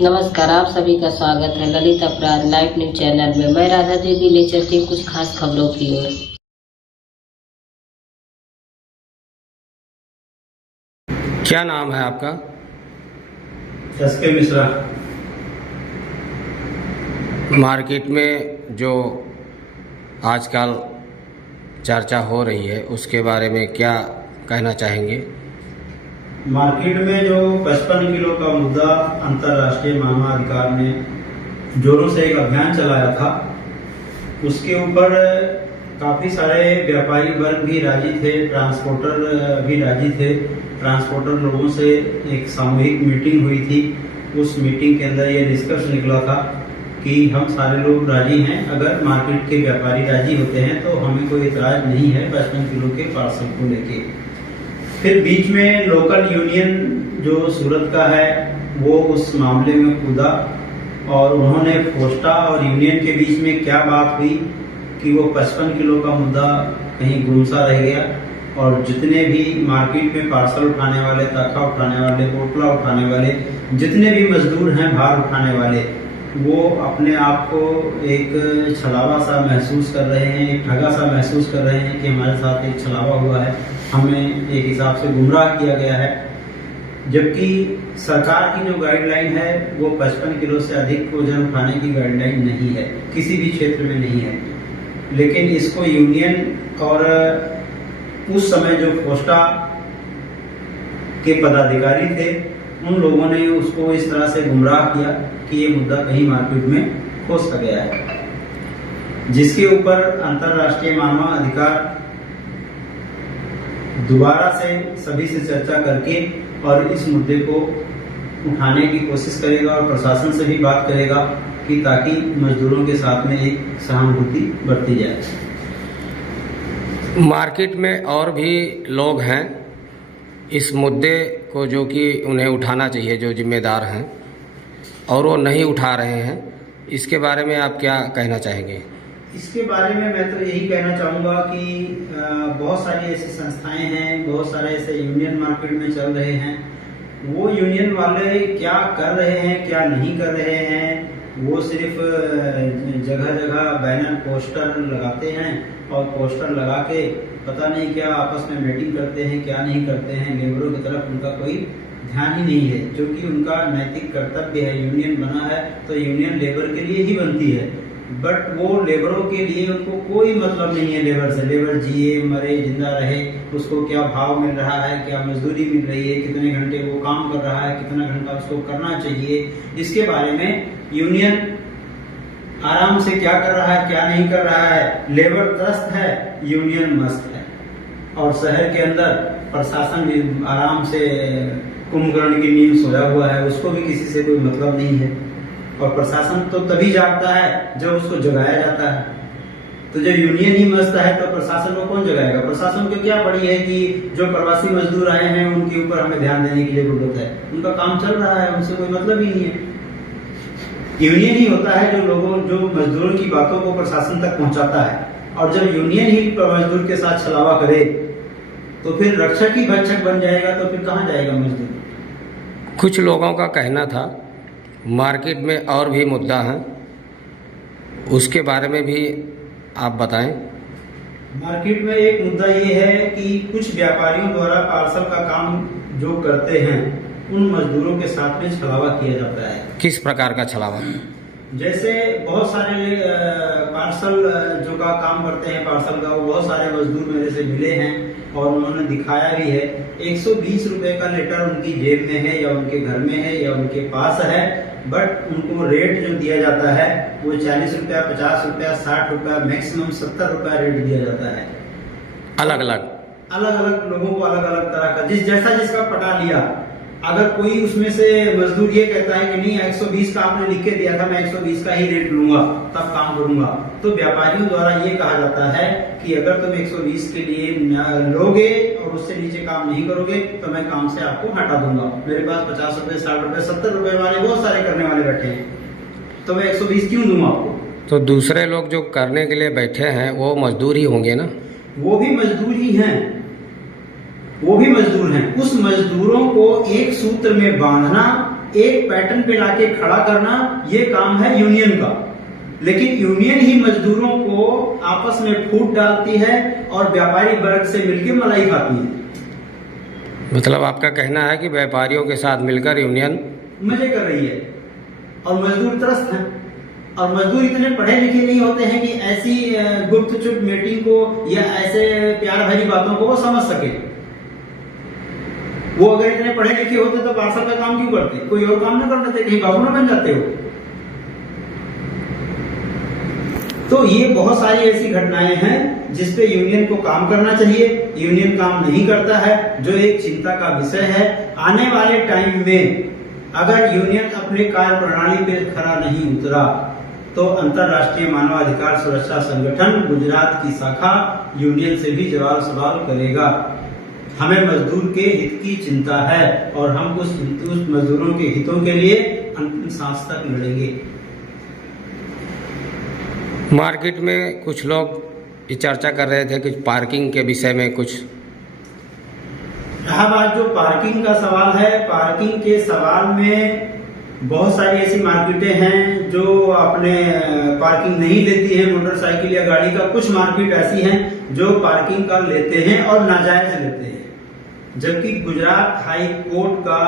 नमस्कार, आप सभी का स्वागत है ललित अपराध लाइव न्यूज चैनल में। मैं राधा देवी ले चलती हूँ कुछ खास खबरों की ओर। क्या नाम है आपका? एसके मिश्रा। मार्केट में जो आजकल चर्चा हो रही है उसके बारे में क्या कहना चाहेंगे? मार्केट में जो 55 किलो का मुद्दा अंतर्राष्ट्रीय मानवाधिकार ने जोरों से एक अभियान चलाया था, उसके ऊपर काफी सारे व्यापारी वर्ग भी राजी थे, ट्रांसपोर्टर भी राजी थे। ट्रांसपोर्टर लोगों से एक सामूहिक मीटिंग हुई थी। उस मीटिंग के अंदर ये निष्कर्ष निकला था कि हम सारे लोग राजी हैं, अगर मार्केट के व्यापारी राजी होते हैं तो हमें कोई इतराज नहीं है 55 किलो के पार्सल को लेके। फिर बीच में लोकल यूनियन जो सूरत का है वो उस मामले में कूदा और उन्होंने फोस्टा और यूनियन के बीच में क्या बात हुई कि वो 55 किलो का मुद्दा कहीं गुमसा रह गया और जितने भी मार्केट में पार्सल उठाने वाले, तखा उठाने वाले, पोटला उठाने वाले, जितने भी मजदूर हैं भार उठाने वाले, वो अपने आप को एक छलावा सा महसूस कर रहे हैं, एक ठगा सा महसूस कर रहे हैं कि हमारे साथ एक छलावा हुआ है, हमें एक हिसाब से गुमराह किया गया है। जबकि सरकार की जो गाइडलाइन है वो 55 किलो से अधिक वजन उठाने की गाइडलाइन नहीं है, किसी भी क्षेत्र में नहीं है। लेकिन इसको यूनियन और उस समय जो फोस्टा के पदाधिकारी थे उन लोगों ने उसको इस तरह से गुमराह किया कि ये मुद्दा कहीं मार्केट में हो सा गया है, जिसके ऊपर अंतर्राष्ट्रीय मानवाधिकार दोबारा से सभी से चर्चा करके और इस मुद्दे को उठाने की कोशिश करेगा और प्रशासन से भी बात करेगा कि ताकि मजदूरों के साथ में एक सहानुभूति बरती जाए। मार्केट में और भी लोग हैं इस मुद्दे को जो कि उन्हें उठाना चाहिए, जो जिम्मेदार हैं, और वो नहीं उठा रहे हैं। इसके बारे में आप क्या कहना चाहेंगे? इसके बारे में मैं तो यही कहना चाहूँगा कि बहुत सारी ऐसी संस्थाएं हैं, बहुत सारे ऐसे यूनियन मार्केट में चल रहे हैं। वो यूनियन वाले क्या कर रहे हैं, क्या नहीं कर रहे हैं, वो सिर्फ जगह जगह बैनर पोस्टर लगाते हैं और पोस्टर लगा के पता नहीं क्या आपस में मीटिंग करते हैं, क्या नहीं करते हैं। लेबरों की तरफ उनका कोई ध्यान ही नहीं है, जो कि उनका नैतिक कर्तव्य है। यूनियन बना है तो यूनियन लेबर के लिए ही बनती है, बट वो लेबरों के लिए उनको कोई मतलब नहीं है। लेबर से, लेबर जिए मरे जिंदा रहे, उसको क्या भाव मिल रहा है, क्या मजदूरी मिल रही है, कितने घंटे वो काम कर रहा है, कितना घंटा उसको करना चाहिए, इसके बारे में यूनियन आराम से क्या कर रहा है, क्या नहीं कर रहा है। लेबर त्रस्त है, यूनियन मस्त है। और शहर के अंदर प्रशासन भी आराम से कुंभकर्ण की नींद सोया हुआ है, उसको भी किसी से कोई मतलब नहीं है। और प्रशासन तो तभी जागता है जब उसको जगाया जाता है। तो जब यूनियन ही मस्त है तो प्रशासन को कौन जगाएगा? प्रशासन को क्या पड़ी है कि जो प्रवासी मजदूर आए हैं उनके ऊपर हमें ध्यान देने की जरूरत है? उनका काम चल रहा है, उनसे कोई मतलब ही नहीं है। यूनियन ही होता है जो मजदूरों की बातों को प्रशासन तक पहुंचाता है। और जब यूनियन ही मजदूर के साथ छलावा करे तो फिर रक्षक ही भक्षक बन जाएगा, तो फिर कहाँ जाएगा मजदूर? कुछ लोगों का कहना था मार्केट में और भी मुद्दा है, उसके बारे में भी आप बताएं। मार्केट में एक मुद्दा ये है कि कुछ व्यापारियों द्वारा पार्सल का काम जो करते हैं उन मजदूरों के साथ में छलावा किया जाता है। किस प्रकार का छलावा? जैसे बहुत सारे पार्सल जो का काम करते हैं पार्सल का, वो बहुत सारे मजदूर मेरे से मिले हैं और उन्होंने दिखाया भी है। 120 रुपए का लेटर उनकी जेब में है या उनके घर में है या उनके पास है, बट उनको रेट जो दिया जाता है वो 40 रुपया, 50 रुपया, 60 रुपया, मैक्सिमम 70 रुपया रेट दिया जाता है। अलग अलग लोगों को अलग अलग तरह का, जैसा जिसका पटा लिया। अगर कोई उसमें से मजदूर ये कहता है कि नहीं 120 का आपने लिख के दिया था, मैं 120 का ही रेट लूंगा तब काम करूंगा, तो व्यापारियों द्वारा ये कहा जाता है कि अगर तुम 120 के लिए लोगे और उससे नीचे काम नहीं करोगे तो मैं काम से आपको हटा दूंगा। मेरे पास 50 रुपए, 60 रुपए, 70 रुपए वाले बहुत सारे करने वाले बैठे हैं, तो मैं 120 क्यों दूंगा आपको? तो दूसरे लोग जो करने के लिए बैठे हैं वो मजदूर ही होंगे ना? वो भी मजदूर ही हैं, वो भी मजदूर हैं। उस मजदूरों को एक सूत्र में बांधना एक पैटर्न पे लाके खड़ा करना ये काम है यूनियन का। लेकिन यूनियन ही मजदूरों को आपस में फूट डालती है और व्यापारी वर्ग से मिलकर मलाई खाती है। मतलब आपका कहना है कि व्यापारियों के साथ मिलकर यूनियन मजे कर रही है और मजदूर त्रस्त हैं। और मजदूर इतने पढ़े लिखे नहीं होते हैं कि ऐसी गुप्त चुप मीटिंग को या ऐसे प्यार भरी बातों को वो समझ सके। वो अगर इतने पढ़े लिखे होते तो पार्षद का काम क्यों करते, कोई और काम ना कर लेते, कहीं बाबू ना बन जाते हो। तो ये बहुत सारी ऐसी घटनाएं हैं जिसपे यूनियन को काम करना चाहिए। यूनियन काम नहीं करता है, जो एक चिंता का विषय है। आने वाले टाइम में अगर यूनियन अपने कार्य प्रणाली पे खरा नहीं उतरा तो अंतरराष्ट्रीय मानवाधिकार सुरक्षा संगठन गुजरात की शाखा यूनियन से भी जवाब सवाल करेगा। हमें मजदूर के हित की चिंता है और हम उस मजदूरों के हितों के लिए अंतिम सांस तक लड़ेंगे। मार्केट में कुछ लोग ये चर्चा कर रहे थे कि पार्किंग के विषय में कुछ रहा बात। जो पार्किंग का सवाल है, पार्किंग के सवाल में बहुत सारी ऐसी मार्केटें हैं जो अपने पार्किंग नहीं लेती है मोटरसाइकिल या गाड़ी का। कुछ मार्केट ऐसी हैं जो पार्किंग का लेते हैं और नाजायज लेते हैं। जबकि गुजरात हाई कोर्ट का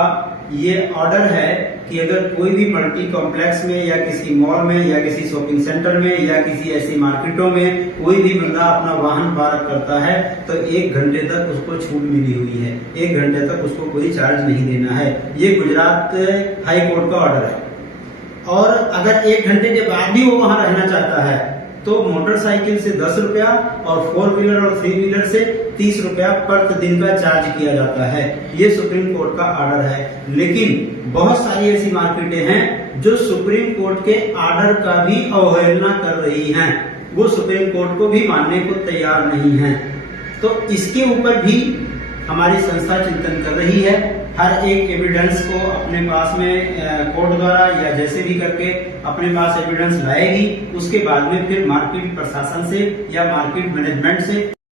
ये ऑर्डर है कि अगर कोई भी मल्टी कॉम्प्लेक्स में या किसी मॉल में या किसी शॉपिंग सेंटर में या किसी ऐसी मार्केटों में कोई भी बंदा अपना वाहन पार्क करता है तो 1 घंटे तक उसको छूट मिली हुई है। 1 घंटे तक उसको कोई चार्ज नहीं देना है। ये गुजरात हाई कोर्ट का ऑर्डर है। और अगर 1 घंटे के बाद भी वो वहां रहना चाहता है तो मोटरसाइकिल से 10 रुपया और 4 व्हीलर और 3 व्हीलर से 30 रुपया प्रति दिन का चार्ज किया जाता है। ये सुप्रीम कोर्ट का ऑर्डर है। लेकिन बहुत सारी ऐसी मार्केटें हैं जो सुप्रीम कोर्ट के ऑर्डर का भी अवहेलना कर रही हैं। वो सुप्रीम कोर्ट को भी मानने को तैयार नहीं है। तो इसके ऊपर भी हमारी संस्था चिंतन कर रही है। हर एक एविडेंस को अपने पास में कोर्ट द्वारा या जैसे भी करके अपने पास एविडेंस लाएगी। उसके बाद में फिर मार्केट प्रशासन से या मार्केट मैनेजमेंट से